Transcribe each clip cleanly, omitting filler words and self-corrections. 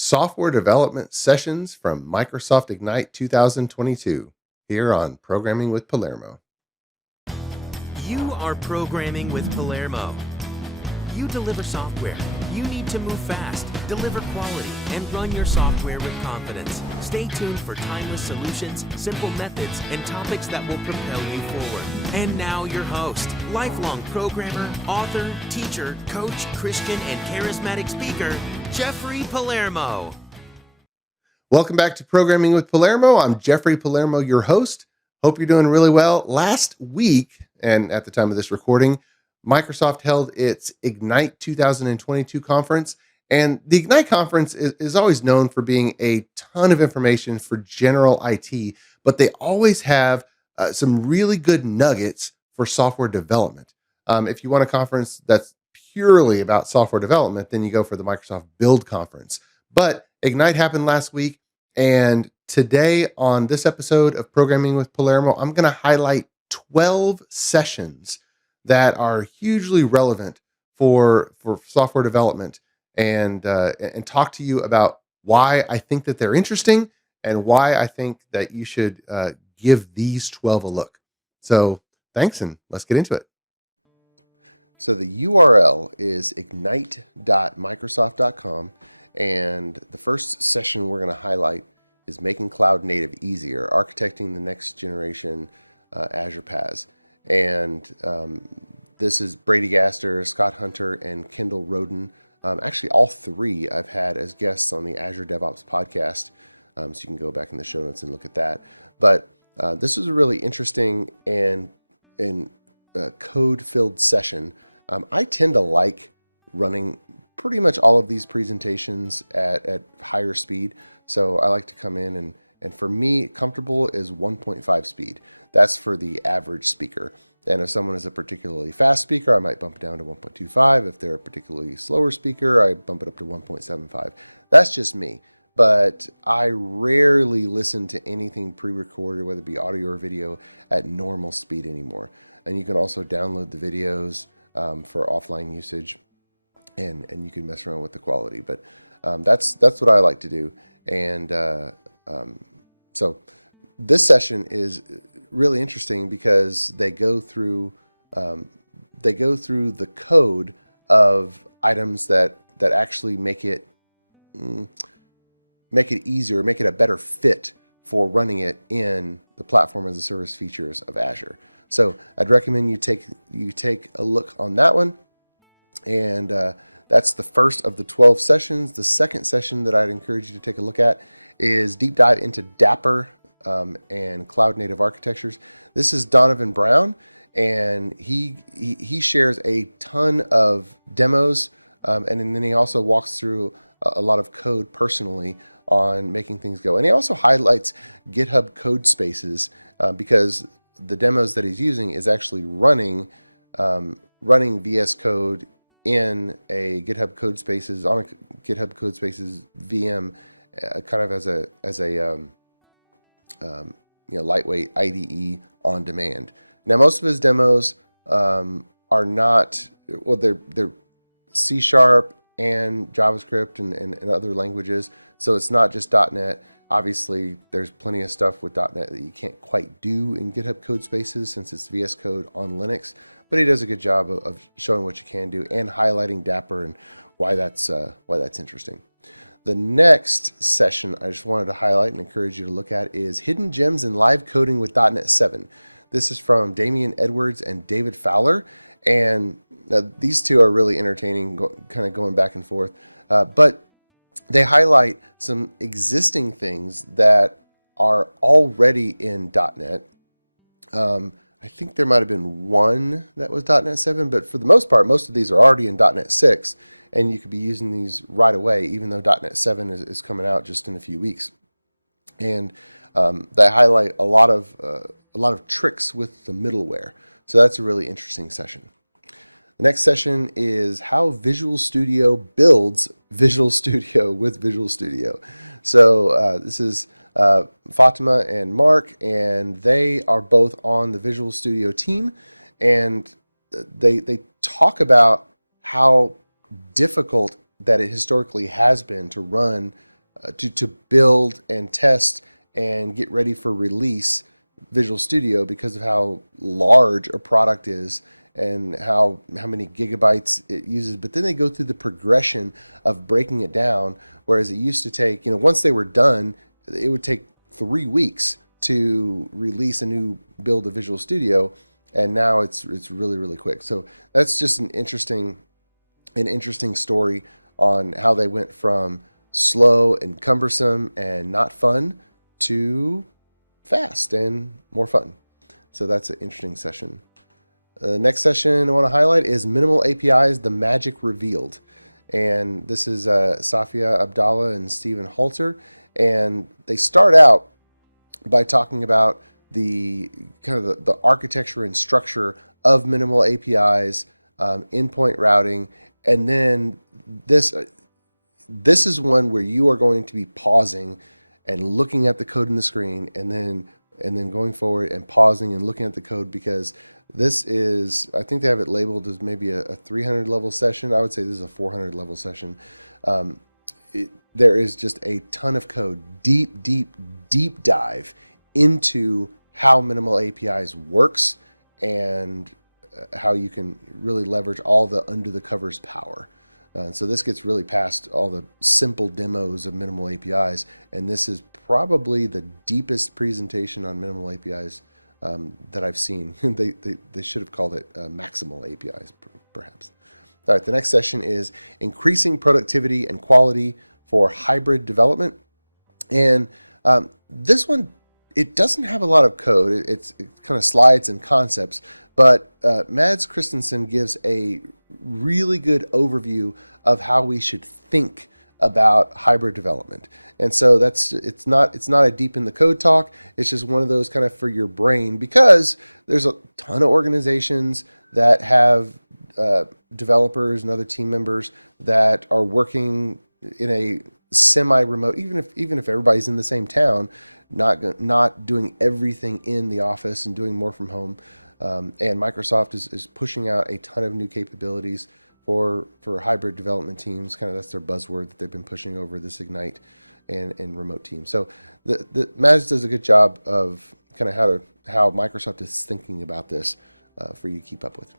Software Development Sessions from Microsoft Ignite 2022 here on Programming with Palermo. You are programming with Palermo. You deliver software. You need to move fast, deliver quality, and run your software with confidence. Stay tuned for timeless solutions, simple methods, and topics that will propel you forward. And now your host, lifelong programmer, author, teacher, coach, Christian, and charismatic speaker, Jeffrey Palermo. Welcome back to Programming with Palermo. I'm Jeffrey Palermo, your host. Hope you're doing really well. Last week, and at the time of this recording, Microsoft held its Ignite 2022 conference. And the Ignite conference is always known for being a ton of information for general IT, but they always have some really good nuggets for software development. If you want a conference that's purely about software development, then you go for the Microsoft Build conference. But Ignite happened last week, and today on this episode of Programming with Palermo, I'm going to highlight 12 sessions that are hugely relevant for software development, and talk to you about why I think that they're interesting and why I think that you should give these 12 a look. So thanks, and let's get into it. So the URL is ignite.microsoft.com, and the first session we're going to highlight is Making Cloud Native Easier, Architecting the Next Generation Azure PaaS. And this is Brady Gaster, Scott Hunter, and Kendall Roden. Actually, all three I've had as guests on the Azure DevOps podcast, so you can go back in the show notes and look at that. But this was a really interesting and code-filled session. I tend to like running pretty much all of these presentations at higher speed, so I like to come in and for me, comfortable is 1.5 speed. That's for the average speaker. And if someone is a particularly fast speaker, I might bump it down to 1.25. If they're a particularly slower speaker, I bump it up to 1.75. That's just me. But I rarely listen to anything pre-recorded, whether it be audio or video, at normal speed anymore. And you can also download the videos for offline usage, and you can mess around with the quality. But that's what I like to do. And so this session is really interesting because they go through the code of items that actually make it easier, make it a better fit for running it in the platform as a service features of Azure. So I'd recommend you take a look on that one. And that's the first of the 12 sessions. The second session that I'd encourage you to take a look at is Deep Dive into Dapper and Cloud Native Architectures. This is Donovan Brown, and he shares a ton of demos, and then he also walks through a lot of code personally on making things go. And he also highlights GitHub code spaces because the demos that he's using is actually running VS Code in a GitHub code spaces on a GitHub code spaces VM, kind of as a lightweight IDE on demand. Now, most of his demos are not, well, they're C# and JavaScript and other languages, so it's not just .NET. Obviously, there's plenty of stuff with .NET that you can't quite do in GitHub code spaces since it's VS Code on Linux, but he does a good job of showing what you can do and highlighting Dapper and why that's interesting. The next session I just wanted to highlight and encourage you to look at is Hidden Gems in Live Coding with .NET 7. This is from Damian Edwards and David Fowler, and these two are really entertaining, kind of going back and forth, but they highlight some existing things that are already in .NET. I think there might have been one that was .NET 7, but for the most part, most of these are already in .NET 6, and you could be using these right away, even though .NET 7 is coming out just in a few weeks. And they highlight a lot of tricks with the middleware. So that's a really interesting session. The next session is how Visual Studio builds Visual Studio with Visual Studio. So this is Fatima and Mark, and they are both on the Visual Studio team, and they talk about how difficult that it historically has been to run to build and test and get ready for release Visual Studio because of how large a product is and how many gigabytes it uses. But then they go through the progression of breaking it down, whereas it used to take, once they were done, it would take 3 weeks to release a new build of Visual Studio, and now it's really, really quick. So that's just an interesting story on how they went from slow and cumbersome and not fun to fast and more fun. So that's an interesting session. The next session I want to highlight is Minimal APIs, the Magic Revealed. And this is Safia Abdallah and Stephen Halter. And they start out by talking about the kind of the architecture and structure of minimal APIs, endpoint routing, and then this is one where you are going to be pausing and looking at the code in the screen, and then going forward and pausing and looking at the code, because this is, I think they have it labeled as maybe a 300 level session. I would say this is a 400 level session. There is just a ton of code, deep dive into how minimal APIs works and how you can really leverage all the under the covers power. So this gets really past all the simple demos of minimal APIs, and this is probably the deepest presentation on minimal APIs that I've seen. They should have called it maximal APIs, perhaps. All right, the next session is increasing productivity and quality for hybrid development. And this one, it doesn't have a lot of code. It's kind of slides and concepts, but Mads Christensen gives a really good overview of how we should think about hybrid development. And so it's not a deep in the code talk. It's just one of those kind of for your brain, because there's a ton of organizations that have developers and other team members that are working in a semi-remote, even if everybody's in the same town, not doing everything in the office and doing more from home. And Microsoft is pushing out a ton of new capabilities for hybrid development teams. Kind of that's their buzzword that they've been pushing over this Ignite and remote teams. So the Mads does a good job of kind of how Microsoft is thinking about this for you to keep up with.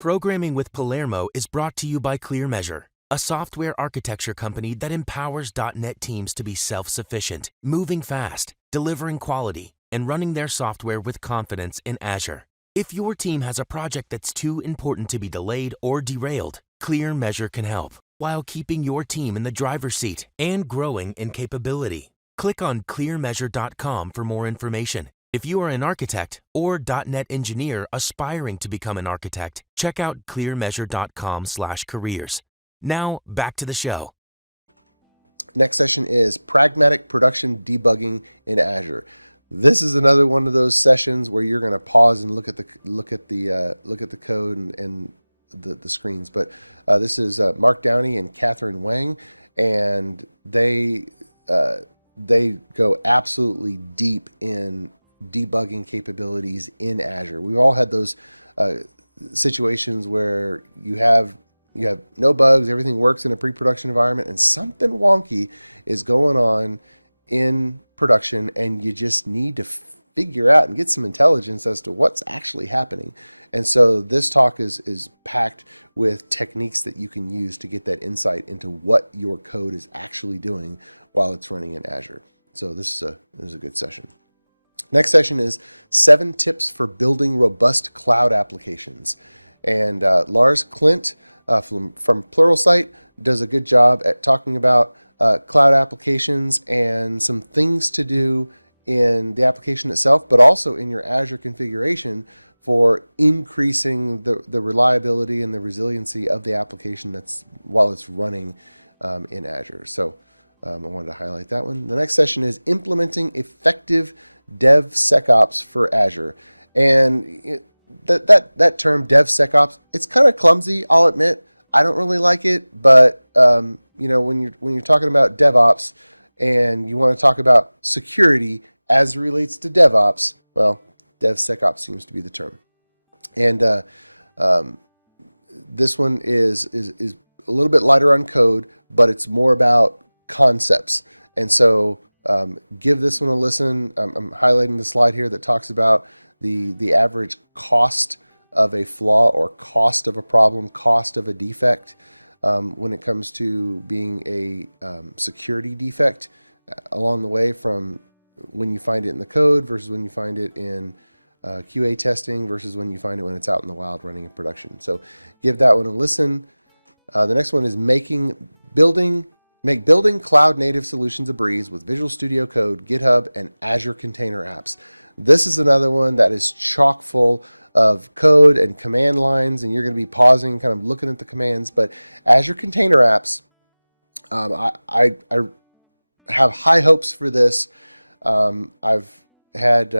Programming with Palermo is brought to you by ClearMeasure, a software architecture company that empowers .NET teams to be self-sufficient, moving fast, delivering quality, and running their software with confidence in Azure. If your team has a project that's too important to be delayed or derailed, ClearMeasure can help, while keeping your team in the driver's seat and growing in capability. Click on clearmeasure.com for more information. If you are an architect or .NET engineer aspiring to become an architect, check out clearmeasure.com/careers. Now, back to the show. Next session is Pragmatic Production Debugging in Azure. This is another one of those sessions where you're going to pause and look at the code and the screens. But this is Mark Downey and Catherine Wang, and they go absolutely deep in debugging capabilities in Azure. We've all had those situations where you have no bugs, everything works in a pre-production environment, and something wonky is going on in production, and you just need to figure out and get some intelligence as to what's actually happening. And so this talk is packed with techniques that you can use to get that insight into what your code is actually doing while it's running in Azure. So this is a good session. Next session is 7 tips for building robust cloud applications. And Lars Klint from Pluralsight does a good job at talking about cloud applications and some things to do in the application itself, but also in your Azure configuration for increasing the reliability and the resiliency of the application while it's running in Azure. So I wanted to highlight that one. The next session is implementing effective DevSecOps for Azure. And that term DevSecOps, it's kind of clumsy, I'll admit. I don't really like it, but when you're talking about DevOps and you want to talk about security as it relates to DevOps, well, DevSecOps seems to be the term. And this one is a little bit lighter on code, but it's more about concepts And so give this one a listen. I'm highlighting the slide here that talks about the average cost of a flaw or cost of a problem, cost of a defect when it comes to being a security defect along the way, from when you find it in the code versus when you find it in QA testing versus when you find it when it's out in the wild running in production. So give that one a listen. The next one is make building cloud native solutions a breeze with Visual Studio Code, GitHub, and Azure Container Apps. This is another one that is chock full of code and command lines, and you're going to be pausing, kind of looking at the commands. But Azure Container Apps, I have high hopes for this. I've had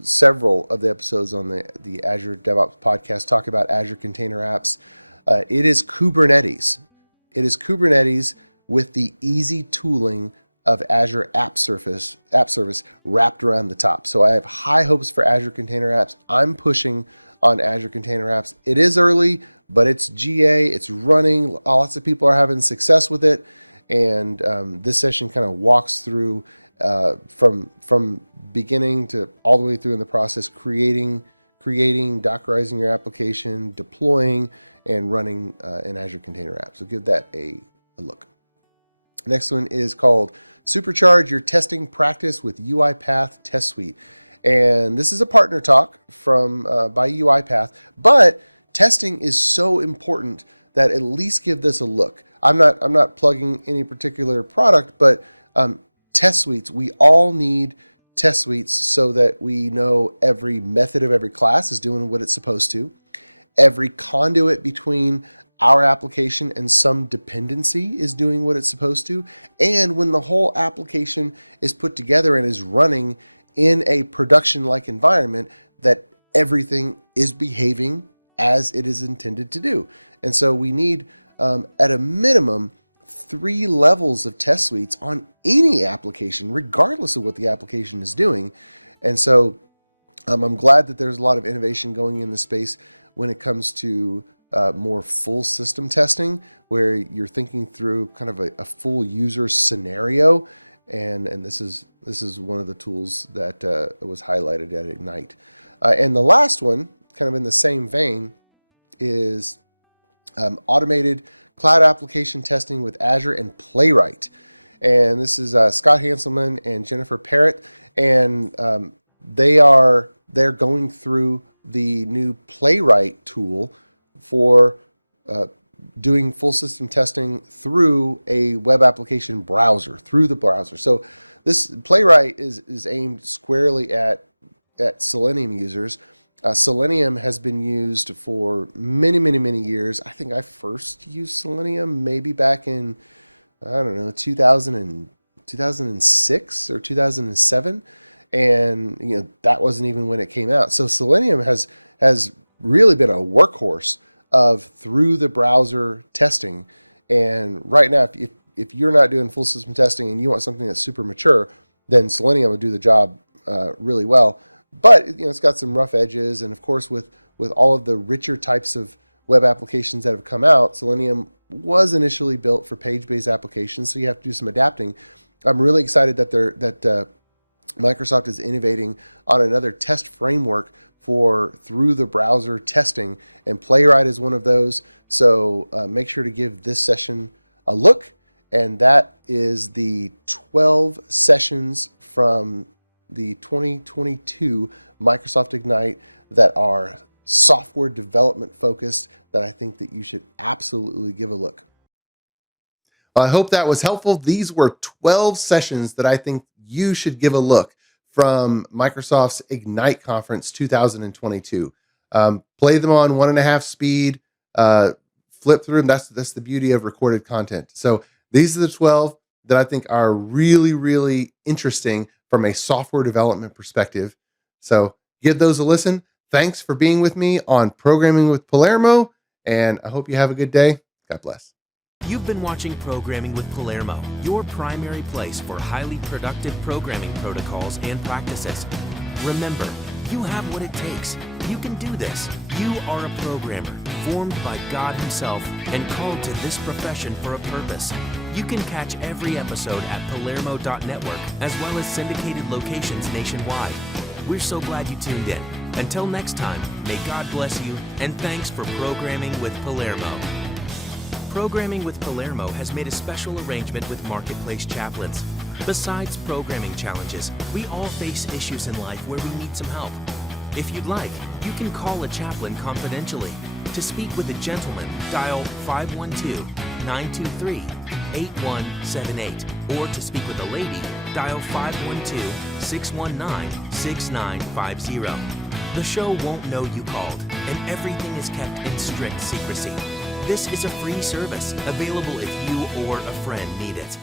several of the episodes on the Azure DevOps podcast talk about Azure Container Apps. It is Kubernetes. It is Kubernetes with the easy tooling of Azure App Service wrapped around the top. So I have high hopes for Azure Container Apps. I'm pushing on Azure Container Apps. It is early, but it's GA. It's running. Lots of people are having success with it. And this session kind of walks through from beginning to all the way through in the process, creating, Dockerizing your application, deploying, and running an Azure Container App. So give that a look. Next one is called Supercharge Your Testing Practice with UiPath Test Suite. And this is a partner talk from by UiPath, but testing is so important that at least give this a look. I'm not plugging any particular product, but test suites, we all need test suites so that we know every method of every class is doing what it's supposed to. Every conduit between our application and some dependency is doing what it's supposed to. And when the whole application is put together and is running in a production-like environment, that everything is behaving as it is intended to do. And so we need, at a minimum, 3 levels of test suites on any application, regardless of what the application is doing. And so I'm glad that there's a lot of innovation going in the space when it comes to more full system testing, where you're thinking through kind of a full user scenario. And this is one of the tools that was highlighted at Ignite. And the last one, kind of in the same vein, is automated cloud application testing with Azure and Playwright. And this is Scott Hanselman and Jennifer Parrott, and they're going through the new Playwright tool for doing full system testing through a web application browser, through the browser. So this Playwright is aimed squarely at Selenium users. Selenium has been used for many, many, many years. I think I first used Selenium maybe back in, 2006 or 2007. And that wasn't even when it came out. So Selenium has really been a workhorse of through the browser testing. And right now, if you're not doing full system testing and you want something that's super mature, then Selenium will do the job really well. But it's got some rough edges, and of course, with all of the richer types of web applications that have come out, Selenium was initially built for page-based applications, so you have to do some adapting. I'm really excited that Microsoft is innovating on another test framework for through the browser testing, and Playwright is one of those. So make sure to give this session a look, and that is the 12 sessions from the 2022 Microsoft Ignite that are software development focused, that I think that you should absolutely give a look. I hope that was helpful. These were 12 sessions that I think you should give a look from Microsoft's Ignite Conference 2022. Play them on 1.5 speed, flip through them. That's the beauty of recorded content. So these are the 12 that I think are really, really interesting from a software development perspective. So give those a listen. Thanks for being with me on Programming with Palermo, and I hope you have a good day. God bless. You've been watching Programming with Palermo, your primary place for highly productive programming protocols and practices. Remember, you have what it takes. You can do this. You are a programmer, formed by God Himself and called to this profession for a purpose. You can catch every episode at Palermo.network, as well as syndicated locations nationwide. We're so glad you tuned in. Until next time, may God bless you, and thanks for programming with Palermo. Programming with Palermo has made a special arrangement with Marketplace Chaplains. Besides programming challenges, we all face issues in life where we need some help. If you'd like, you can call a chaplain confidentially. To speak with a gentleman, dial 512-923-8178. Or to speak with a lady, dial 512-619-6950. The show won't know you called, and everything is kept in strict secrecy. This is a free service, available if you or a friend need it.